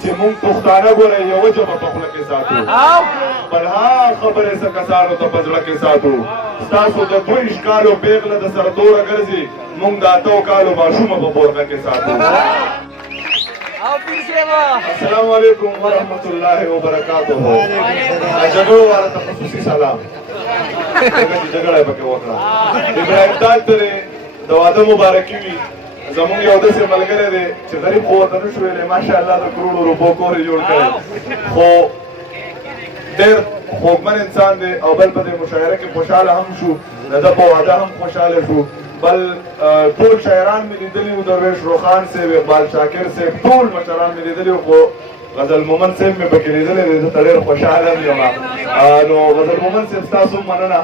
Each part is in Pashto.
چې مونږ پښتانه ګوره یوه ژبه په خوله کې ساتو بل هغه خبرې څه کسانو ته په زړه کې ساتو ستاسو د 22 کالو پیغله د سره توره ګرځي مونږ د 8 کالو ماشومه په بورګه کې ساتو السلام علیکم ورحمت الله وبرکاته جګړو والا ته خصوصي سلام جګړه پکې وکړه ابراهیم داد ترې د واده مبارکي وي زمونږ یو داسې ملګری دی چې غریب خو ورته نشو ویلی ماشاءالله د کروڑو روپو کور یې جوړ کړی خو ډېر خوږمن انسان دی او بل په دې مشاعره کې خوشحاله هم شو د ده په واده هم خوشحاله شو بل ټول شاعران مې لیدلي وو درویش روخان صاحب اقبال شاکر صاحب ټول مشران مې لیدلي وو خو غزل مومن صاحب مې پکې لیدلی دی زه ته ډېر خوشحاله یم نو غزل مومن صاحب ستاسو هم مننه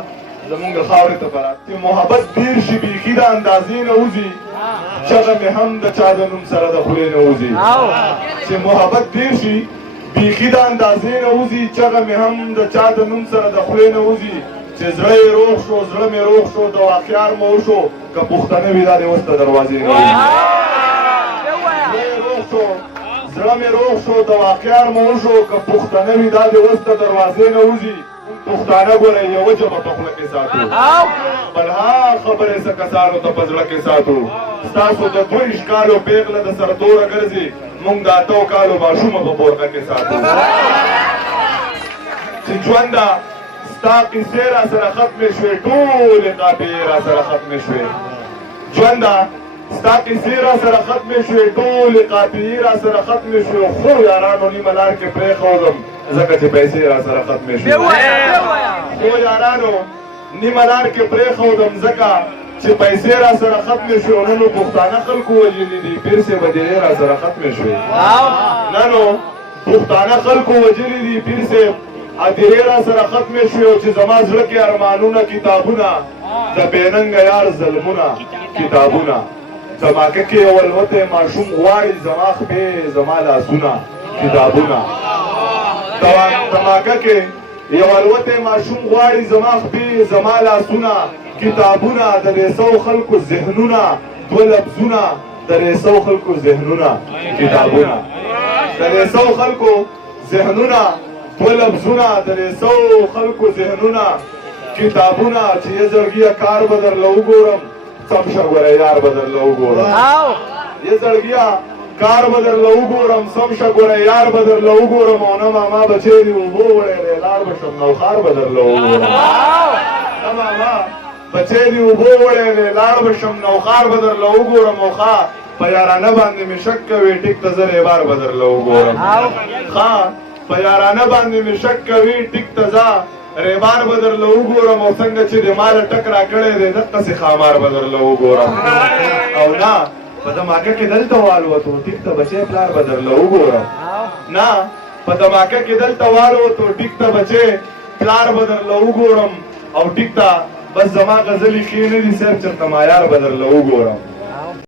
زمونږ خاورې ته برات چې محبت ډېر شي بیخي د اندازې نه وځي چغه مې هم د چا د نوم سره د خولې نه وځي چې محبت ډېر شي بیخي د اندازې نه وځي چغه مې هم د چا د نوم سره د خولې نه وځي چې زړه یې روغ شو زړه مې روغ شو د واقعار مو وشو که پښتانه وي دا دې اوس د دروازې نه وځي زړه یې روغ شو زړه مې روغ شو د واقعار مو وشو که پښتانه وي دا دې اوس د دروازې نه وځي پښتانه ګوره یوه ژبه په خوله کې ساتو بل هغه خبرې څه کسانو ته په زړه کې ساتو ستاسو د 22 کالو پیغله د سره توره ګرځي مونږ د 8 کالو ماشومه په بورګه کې ساتو چې ژونده ستا قیسې را سره ختمې شوې ټولې قافیې را سره ختمې شوې ژونده ستا قیسې را سره ختمې شوې ټولې قافیې را سره ختمې شوې خو یارانو نیمه لار کې پرېښودم ځکه چې پیسې را سره ختمې شوې خو یارانو نیمه لار کې پرېښودم ځکه چې پیسې را سره ختمې شوې نو نو پښتانه خلکو وژلي دي پیر صاحب ډېرې را سره ختمې شوې نه نو پښتانه خلکو وژلي دي پیر صاحب ادیرې را سره ختمې شوې او چې زما زړه کې ارمانونه کتابونه د بېننګه یار ظلمونه کتابونه دماکه کې یو الوتی ماشوم غواړي زما خپې زما لاسونه کتابونه دماکه کې یو الوتی ماشوم غواړي زما خپې زما لاسونه کتابونه د ریسو خلکو ذهنونه دوه لفظونه د ریسو خلکو ذهنونه کتابونه د ریسو خلکو ذهنونه دوه لفظونه د ریسو خلکو ذهنونه کتابونه چې یې زړګیه کار به درله وګورم سم شه ګوره یار به درله وګورم یې زړګیه کار به درله وګورم سم شه ګوره یار به درله وګورم او نه ماما به چیرې اوبو وړی دی لار به شم نوخار به درله وګورم نه ماما به چیرې اوبو وړی دی لار به شم نوخار به درله وګورم او ښه په یارانه باندې مې شک کوې ټیک ته زه ریبار به درله وګورم ښه په یارانه باندې مې شک کوي ټیک ته ځه ریبار به درله وګورم او څنګه چې د ماله ټک را کړی دی دقسې خامار به درله وګورم او نه په دماکه کې دلته والوتو ټیک ته بچی پلار به درله وګورم نه په دماکه کې دلته والوتو ټیک ته بچی پلار به درله وګورم او ټیک ته بس زما غزلې ښې نه دي صرف چېرته معیار به درله وګورم